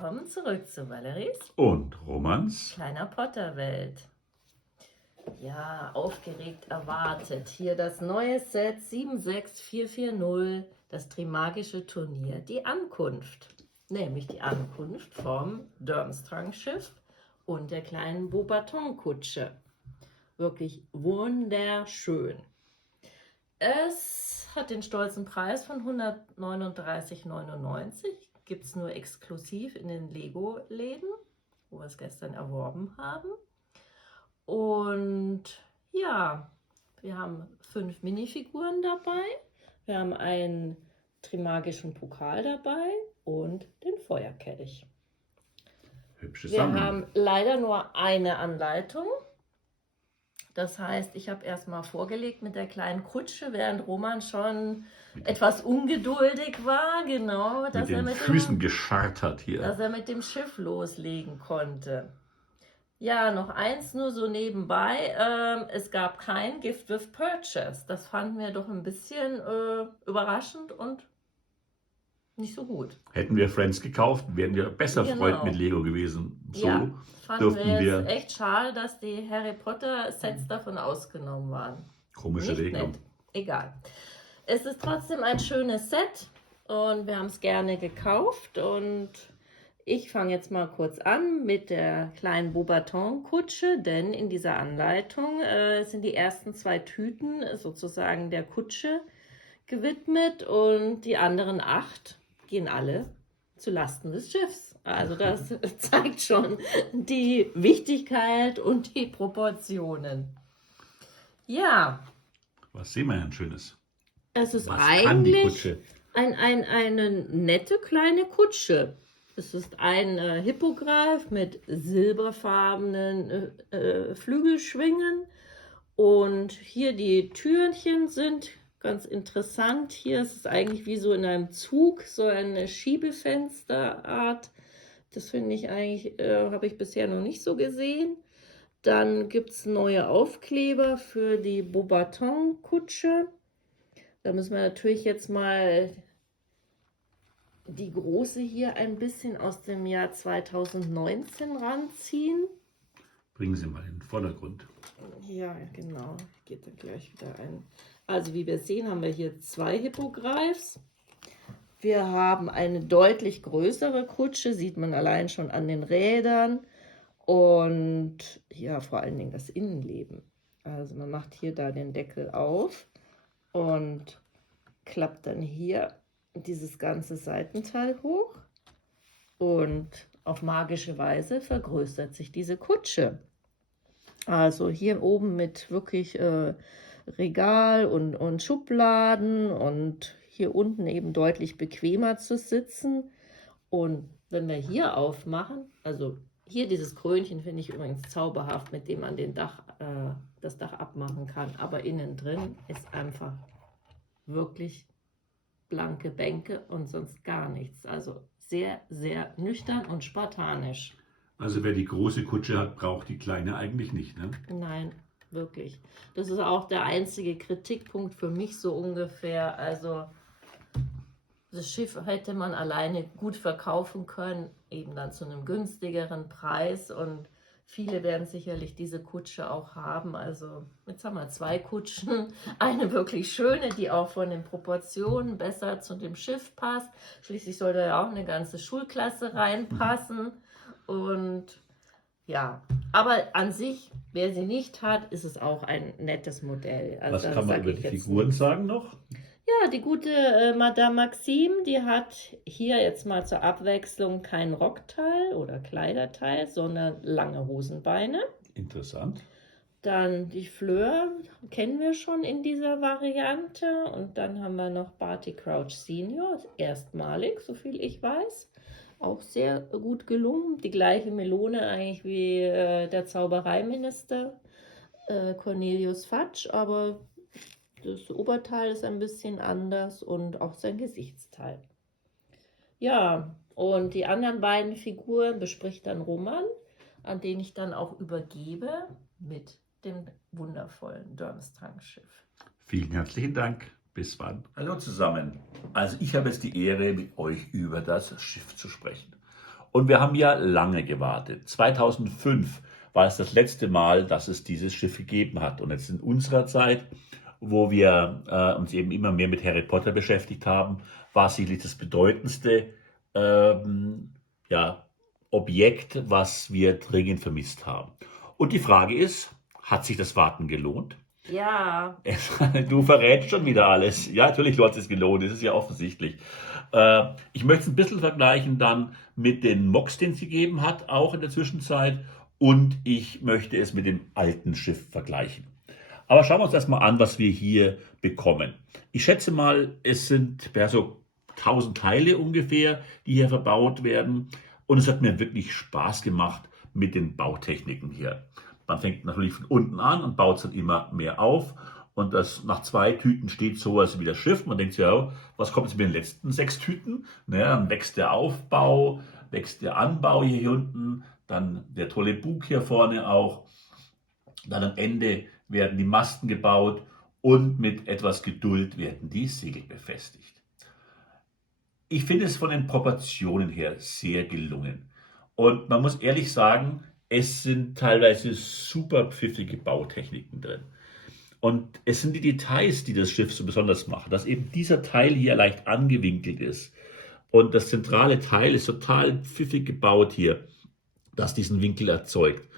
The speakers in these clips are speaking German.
Willkommen zurück zu Valeries und Romans kleiner Potterwelt. Ja, aufgeregt erwartet. Hier das neue Set 76440, das Trimagische Turnier, die Ankunft. Nämlich die Ankunft vom Durmstrang-Schiff und der kleinen Beauxbaton-Kutsche. Wirklich wunderschön. Es hat den stolzen Preis von 139,99. Gibt es nur exklusiv in den Lego-Läden, wo wir es gestern erworben haben. Und ja, wir haben 5 Minifiguren dabei. Wir haben einen Trimagischen Pokal dabei und den Feuerkelch. hübsche Wir Sammlung. haben leider nur eine Anleitung. Das heißt, ich habe erstmal vorgelegt mit der kleinen Kutsche, während Roman schon etwas ungeduldig war, genau, Mit den Füßen gescharrt hat dass hier. er mit dem Schiff loslegen konnte. Ja, noch eins nur so nebenbei, es gab kein Gift with Purchase. Das fanden wir doch ein bisschen überraschend und nicht so gut. Hätten wir Friends gekauft, wären wir besser Genau. Freund mit Lego gewesen. So Ja, fanden durften wir wir. jetzt echt schade, dass die Harry Potter Sets davon ausgenommen waren. Komische Nicht Regelung. nett. Egal. Es ist trotzdem ein schönes Set und wir haben es gerne gekauft. Und ich fange jetzt mal kurz an mit der kleinen Beauxbaton-Kutsche, denn in dieser Anleitung sind die ersten 2 Tüten sozusagen der Kutsche gewidmet und die anderen 8 gehen alle zu Lasten des Schiffs. Also das zeigt schon die Wichtigkeit und die Proportionen. Ja, Was sehen wir denn Schönes? es ist Was kann die eigentlich Kutsche? eine nette kleine Kutsche. Es ist ein Hippogreif mit silberfarbenen Flügelschwingen. Und hier die Türchen sind ganz interessant. Hier ist es eigentlich wie so in einem Zug, so eine Schiebefensterart. Das finde ich eigentlich, habe ich bisher noch nicht so gesehen. Dann gibt es neue Aufkleber für die Beauxbaton-Kutsche. Da müssen wir natürlich jetzt mal die große hier ein bisschen aus dem Jahr 2019 ranziehen. Bringen Sie mal in den Vordergrund. Ja, genau. Geht dann gleich wieder ein. Also wie wir sehen, haben wir hier 2 Hippogreifs. Wir haben eine deutlich größere Kutsche, sieht man allein schon an den Rädern. Und ja, vor allen Dingen das Innenleben. Also man macht hier da den Deckel auf und klappt dann hier dieses ganze Seitenteil hoch. Und auf magische Weise vergrößert sich diese Kutsche. Also hier oben mit wirklich Regal und Schubladen und hier unten eben deutlich bequemer zu sitzen. Und wenn wir hier aufmachen, also hier dieses Krönchen finde ich übrigens zauberhaft, mit dem man das Dach abmachen kann. Aber innen drin ist einfach wirklich blanke Bänke und sonst gar nichts. Also sehr, sehr nüchtern und spartanisch. Also wer die große Kutsche hat, braucht die kleine eigentlich nicht, ne? Nein, wirklich. Das ist auch der einzige Kritikpunkt für mich so ungefähr. Also das Schiff hätte man alleine gut verkaufen können, eben dann zu einem günstigeren Preis. Und viele werden sicherlich diese Kutsche auch haben. Also jetzt haben wir 2 Kutschen. Eine wirklich schöne, die auch von den Proportionen besser zu dem Schiff passt. Schließlich soll da ja auch eine ganze Schulklasse reinpassen. Und ja, aber an sich, wer sie nicht hat, ist es auch ein nettes Modell. Also Was kann man sag über ich die jetzt Figuren nichts. sagen noch? Ja, die gute Madame Maxime, die hat hier jetzt mal zur Abwechslung kein Rockteil oder Kleiderteil, sondern lange Hosenbeine. Interessant. Dann die Fleur kennen wir schon in dieser Variante. Und dann haben wir noch Barty Crouch Senior, erstmalig, so viel ich weiß. Auch sehr gut gelungen. Die gleiche Melone eigentlich wie der Zaubereiminister Cornelius Fudge, aber das Oberteil ist ein bisschen anders und auch sein Gesichtsteil. Ja, und die anderen beiden Figuren bespricht dann Roman, an den ich dann auch übergebe mit dem wundervollen Durmstrang-Schiff. Vielen herzlichen Dank. Bis wann? Hallo zusammen. Also ich habe jetzt die Ehre, mit euch über das Schiff zu sprechen. Und wir haben ja lange gewartet. 2005 war es das letzte Mal, dass es dieses Schiff gegeben hat. Und jetzt in unserer Zeit, wo wir uns eben immer mehr mit Harry Potter beschäftigt haben, war es sicherlich das bedeutendste ja, Objekt, was wir dringend vermisst haben. Und die Frage ist, hat sich das Warten gelohnt? Ja. Du verrätst schon wieder alles. Ja, natürlich hat es sich gelohnt, das ist ja offensichtlich. Ich möchte es ein bisschen vergleichen dann mit den Mocs, den es gegeben hat, auch in der Zwischenzeit. Und ich möchte es mit dem alten Schiff vergleichen. Aber schauen wir uns erstmal an, was wir hier bekommen. Ich schätze mal, es sind so 1000 Teile ungefähr, die hier verbaut werden. Und es hat mir wirklich Spaß gemacht mit den Bautechniken hier. Man fängt natürlich von unten an und baut es dann immer mehr auf. Und das, nach 2 Tüten steht sowas wie das Schiff. Man denkt sich, ja, was kommt jetzt mit den letzten 6 Tüten? Naja, dann wächst der Aufbau, wächst der Anbau hier unten, dann der tolle Bug hier vorne auch. Dann am Ende werden die Masten gebaut und mit etwas Geduld werden die Segel befestigt. Ich finde es von den Proportionen her sehr gelungen. Und man muss ehrlich sagen, es sind teilweise super pfiffige Bautechniken drin. Und es sind die Details, die das Schiff so besonders machen, dass eben dieser Teil hier leicht angewinkelt ist. Und das zentrale Teil ist total pfiffig gebaut hier, das diesen Winkel erzeugt.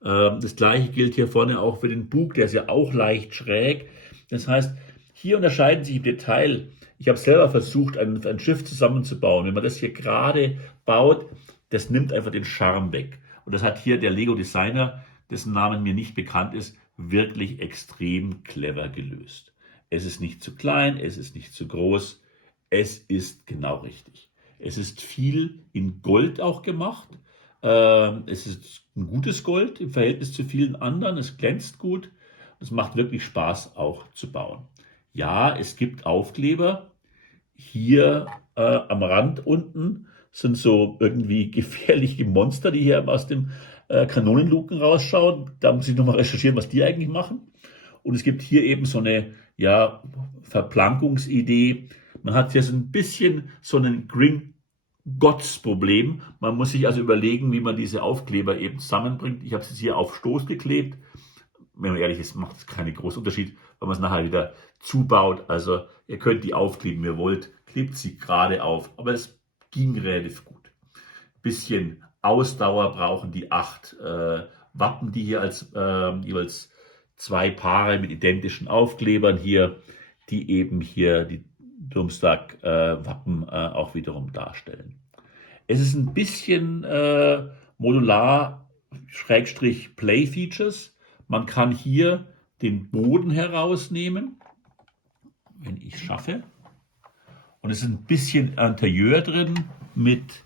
Das gleiche gilt hier vorne auch für den Bug, der ist ja auch leicht schräg. Das heißt, hier unterscheiden sich im Detail. Ich habe selber versucht, ein Schiff zusammenzubauen. Wenn man das hier gerade baut, das nimmt einfach den Charme weg. Und das hat hier der Lego-Designer, dessen Namen mir nicht bekannt ist, wirklich extrem clever gelöst. Es ist nicht zu klein, es ist nicht zu groß, es ist genau richtig. Es ist viel in Gold auch gemacht. Es ist ein gutes Gold im Verhältnis zu vielen anderen. Es glänzt gut. Es macht wirklich Spaß auch zu bauen. Ja, es gibt Aufkleber. Hier am Rand unten sind so irgendwie gefährliche Monster, die hier aus dem Kanonenluken rausschauen. Da muss ich nochmal recherchieren, was die eigentlich machen. Und es gibt hier eben so eine Verplankungsidee. Man hat hier so ein bisschen so einen Gringotts-Problem. Man muss sich also überlegen, wie man diese Aufkleber eben zusammenbringt. Ich habe es jetzt hier auf Stoß geklebt. Wenn man ehrlich ist, macht es keinen großen Unterschied, wenn man es nachher wieder zubaut. Also ihr könnt die aufkleben, wie ihr wollt. Klebt sie gerade auf. Aber es ging relativ gut. Bisschen Ausdauer brauchen die 8 Wappen, die hier als jeweils 2 Paare mit identischen Aufklebern hier, die eben hier die Durmstrang-Wappen auch wiederum darstellen. Es ist ein bisschen modular, Schrägstrich Play-Features. Man kann hier den Boden herausnehmen, wenn ich es schaffe. Und es ist ein bisschen Interieur drin mit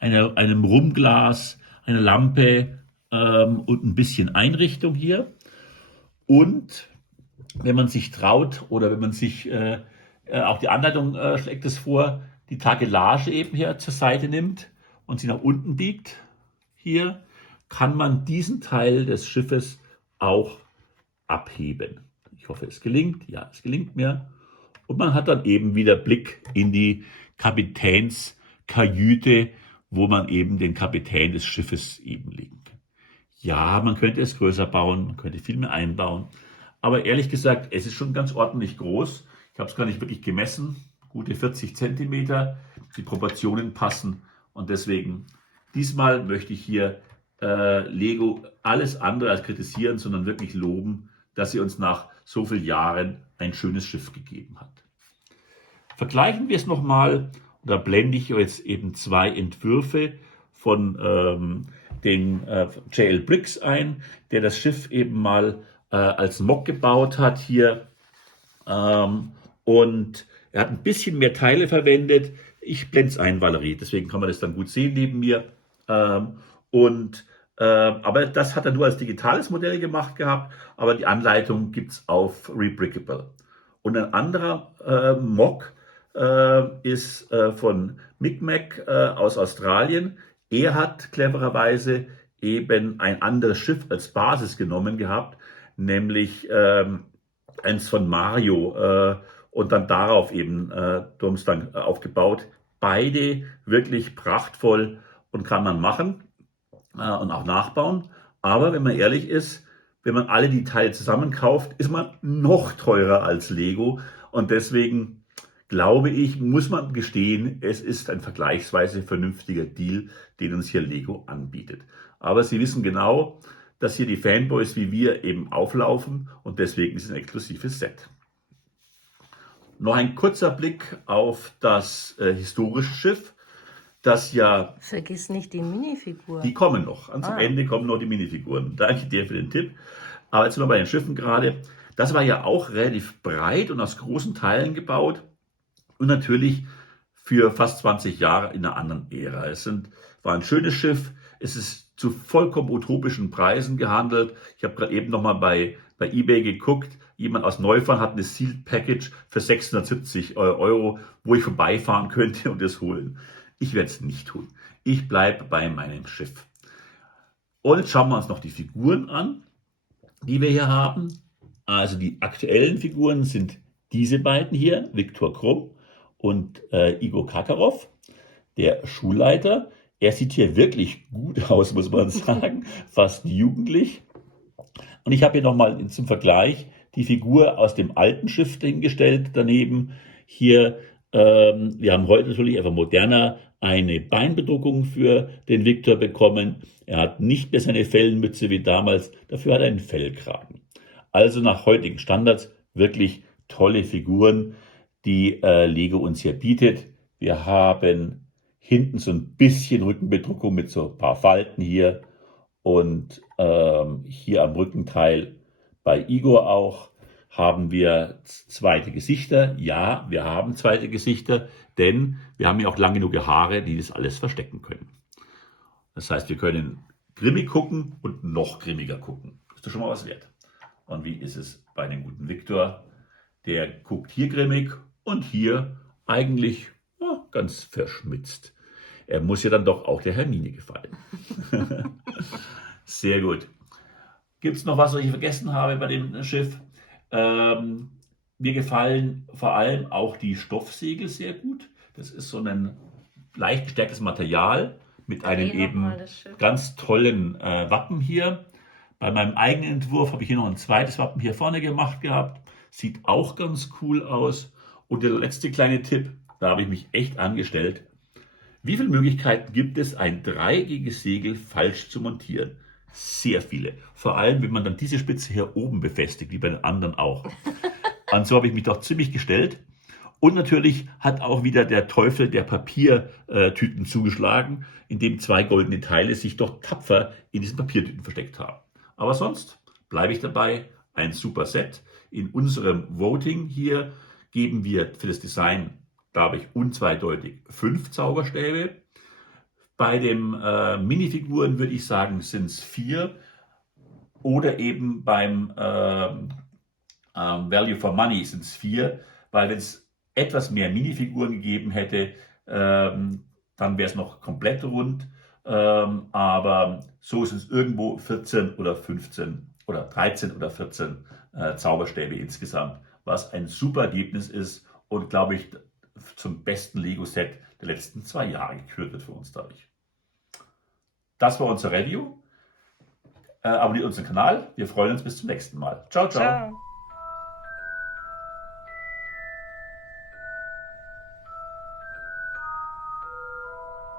einem Rumglas, einer Lampe und ein bisschen Einrichtung hier. Und wenn man sich traut oder wenn man sich auch die Anleitung schlägt es vor, die Takelage eben hier zur Seite nimmt und sie nach unten biegt, hier kann man diesen Teil des Schiffes auch abheben. Ich hoffe, es gelingt. Ja, es gelingt mir. Und man hat dann eben wieder Blick in die Kapitänskajüte, wo man eben den Kapitän des Schiffes eben legen kann. Ja, man könnte es größer bauen, man könnte viel mehr einbauen. Aber ehrlich gesagt, es ist schon ganz ordentlich groß. Ich habe es gar nicht wirklich gemessen. Gute 40 Zentimeter. Die Proportionen passen. Und deswegen, diesmal möchte ich hier Lego alles andere als kritisieren, sondern wirklich loben, dass sie uns nach so vielen Jahren ein schönes Schiff gegeben hat. Vergleichen wir es nochmal. Da blende ich jetzt eben 2 Entwürfe von den J.L. Briggs ein, der das Schiff eben mal als Mock gebaut hat hier. Und er hat ein bisschen mehr Teile verwendet. Ich blende es ein, Valerie, deswegen kann man das dann gut sehen neben mir. Aber das hat er nur als digitales Modell gemacht gehabt, aber die Anleitung gibt es auf Rebrickable. Und ein anderer Mock ist von Micmac aus Australien. Er hat clevererweise eben ein anderes Schiff als Basis genommen gehabt, nämlich eins von Mario und dann darauf eben Durmstrang aufgebaut. beide wirklich prachtvoll und kann man machen und auch nachbauen. Aber wenn man ehrlich ist, wenn man alle die Teile zusammenkauft, ist man noch teurer als Lego. Und deswegen glaube ich, muss man gestehen, es ist ein vergleichsweise vernünftiger Deal, den uns hier Lego anbietet. Aber Sie wissen genau, dass hier die Fanboys wie wir eben auflaufen und deswegen ist es ein exklusives Set. Noch ein kurzer Blick auf das historische Schiff, das ja... Vergiss nicht die Minifiguren. Die kommen noch. Ans Ende kommen noch die Minifiguren. Danke dir für den Tipp. Aber jetzt sind wir bei den Schiffen gerade. Das war ja auch relativ breit und aus großen Teilen gebaut. Und natürlich für fast 20 Jahre in einer anderen Ära. War ein schönes Schiff. Es ist zu vollkommen utopischen Preisen gehandelt. Ich habe gerade eben nochmal bei eBay geguckt. Jemand aus Neufahren hat eine Sealed Package für 670 Euro, wo ich vorbeifahren könnte und es holen. Ich werde es nicht tun. Ich bleibe bei meinem Schiff. Und jetzt schauen wir uns noch die Figuren an, die wir hier haben. Also die aktuellen Figuren sind diese beiden hier, Viktor Krumm und Igor Kakarov, der Schulleiter. Er sieht hier wirklich gut aus, muss man sagen, fast jugendlich. Und ich habe hier nochmal zum Vergleich die Figur aus dem alten Schiff hingestellt daneben. Hier, wir haben heute natürlich einfach moderner eine Beinbedruckung für den Viktor bekommen. Er hat nicht mehr seine Fellmütze wie damals, dafür hat er einen Fellkragen. Also nach heutigen Standards wirklich tolle Figuren, die Lego uns hier bietet. Wir haben hinten so ein bisschen Rückenbedruckung mit so ein paar Falten hier und hier am Rückenteil bei Igor auch haben wir zweite Gesichter. Ja, wir haben zweite Gesichter, denn wir haben ja auch lang genug Haare, die das alles verstecken können. Das heißt, wir können grimmig gucken und noch grimmiger gucken. Das ist doch schon mal was wert. Und wie ist es bei dem guten Viktor? Der guckt hier grimmig und hier eigentlich ganz verschmitzt. Er muss ja dann doch auch der Hermine gefallen. Sehr gut. Gibt es noch was ich vergessen habe bei dem Schiff? Mir gefallen vor allem auch die Stoffsegel sehr gut. Das ist so ein leicht gestärktes Material mit einem eben ganz tollen Wappen hier. Bei meinem eigenen Entwurf habe ich hier noch ein zweites Wappen hier vorne gemacht gehabt. Sieht auch ganz cool aus. Und der letzte kleine Tipp, da habe ich mich echt angestellt. Wie viele Möglichkeiten gibt es, ein dreieckiges Segel falsch zu montieren? Sehr viele. Vor allem, wenn man dann diese Spitze hier oben befestigt, wie bei den anderen auch. Und so habe ich mich doch ziemlich gestellt. Und natürlich hat auch wieder der Teufel der Papiertüten zugeschlagen, indem zwei goldene Teile sich doch tapfer in diesen Papiertüten versteckt haben. Aber sonst bleibe ich dabei, ein super Set. In unserem Voting hier geben wir für das Design, glaube ich, unzweideutig 5 Zauberstäbe. Bei den Minifiguren würde ich sagen, sind es 4. Oder eben beim Value for Money sind es 4, weil wenn es etwas mehr Minifiguren gegeben hätte, dann wäre es noch komplett rund. Aber so sind es irgendwo 14 oder 15 oder 13 oder 14 Zauberstäbe insgesamt, was ein super Ergebnis ist und, glaube ich, zum besten Lego-Set der letzten 2 Jahre gekürt wird für uns dadurch. Das war unser Review. Abonniert unseren Kanal. Wir freuen uns bis zum nächsten Mal. Ciao, ciao. Ciao.